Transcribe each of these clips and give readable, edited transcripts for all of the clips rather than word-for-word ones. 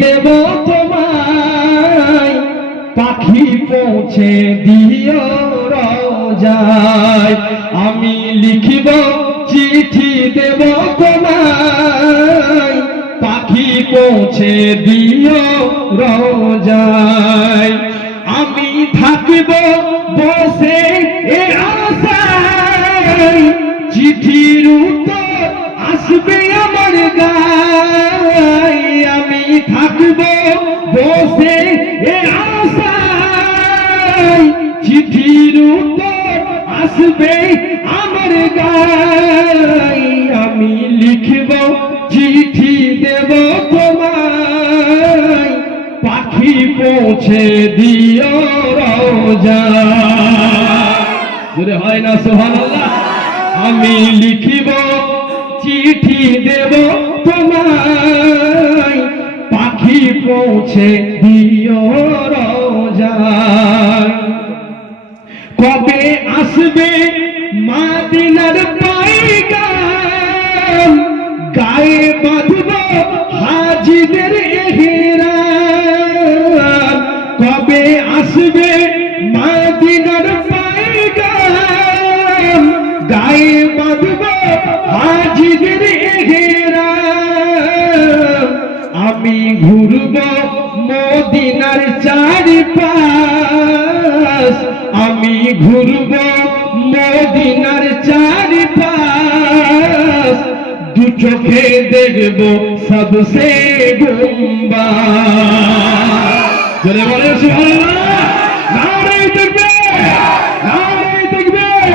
দেব তোমায় পাখি পৌঁছে দিও রোজায় আমি লিখিব চিঠি দেব তোমায় পাখি পৌঁছে দিও রোজায় আমি থাকিব বসে এ আশায় চিঠির উত্তর আসবে আমার গায় আমি থাকব বসে এ আশায় চিঠির উত্তর আসবে আমার গায় আমি লিখব চিঠি দেব তোমায় পাখি পৌঁছে দিও রোজায় হয় না সুবহানাল্লাহ আমি লিখিব চিঠি দেব তোমায় পাখি পৌঁছে দিও রোজায় কবে আসবে মদিনার পয়গাম গায়ে বাঁধব হাজিদের ইহরাম কবে আসবে মদিনার পয়গাম গায়ে বাঁধব হাজিদের ইহরাম আমি ঘুরব মদিনার চারিপাশ আমি ঘুরব মদিনার চারিপাশ দু চোখে দেখব সবসে গুম্বা জোরে বলে সুবহানাল্লাহ নারে তাকবীর নারে তাকবীর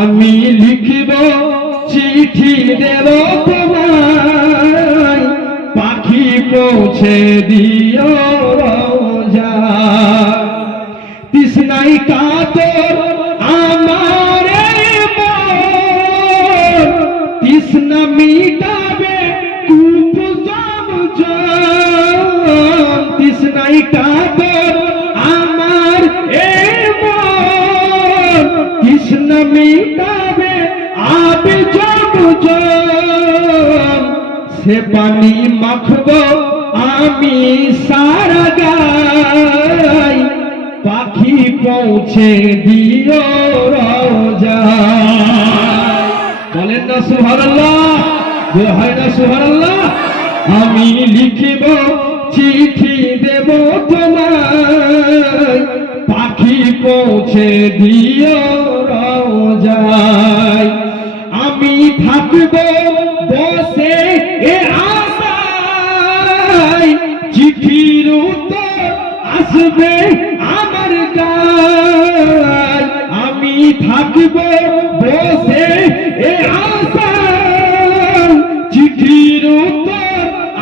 আমি লিখিব চিঠি দেব তোমায় পাখি পৌঁছে দিও রোজায় তৃষ্ণায় কাতর আমার মন তৃষ্ণা মিটাবে কূপ জমজম তৃষ্ণায় কাতর আমার মন তৃষ্ণা মিটাবে আবে জমজম সে পানি মাখব আমি সারা গায় পাখি পৌঁছে দিও রোজায় বলেন না সুবহানাল্লাহ হয় না সুবহানাল্লাহ আমি লিখিব চিঠি দেব তোমায় পাখি পৌঁছে দিও রোজায় আমি থাকব বসে এ আশায় চিঠির উত্তর আসবে আমার গায় আমি থাকব বসে এ আশায় চিঠির উত্তর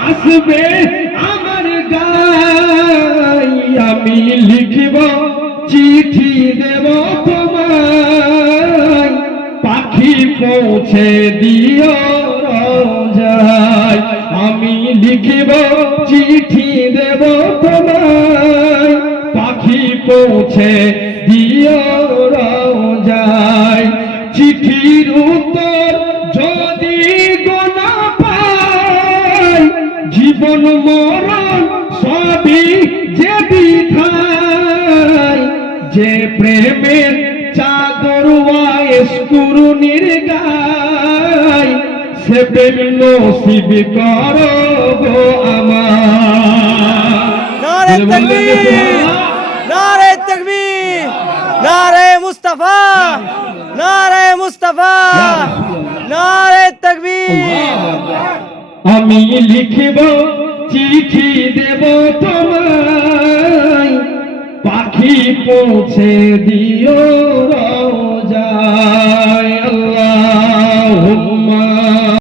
আসবে আমার গায় আমি লিখব চিঠি দেব তোমায় পাখি পৌঁছে দিও রোজায় আমি লিখিব চিঠি দেব তোমায় পাখি পৌঁছে দিও রোজায় চিঠির উত্তর যদি গোনা পাই জীবন মরণ সবই যে বিধায় যে প্রেমের চাদর ওয়াইসকুরুনির গায় সে প্রেম নসিব করো গো আমার নারে তাকবীর নারে তাকবীর নারে মুস্তাফা নারে মুস্তাফা নারে তাকবীর আমি লিখিব চিঠি দেব তোমায় পাখি পৌঁছে দিও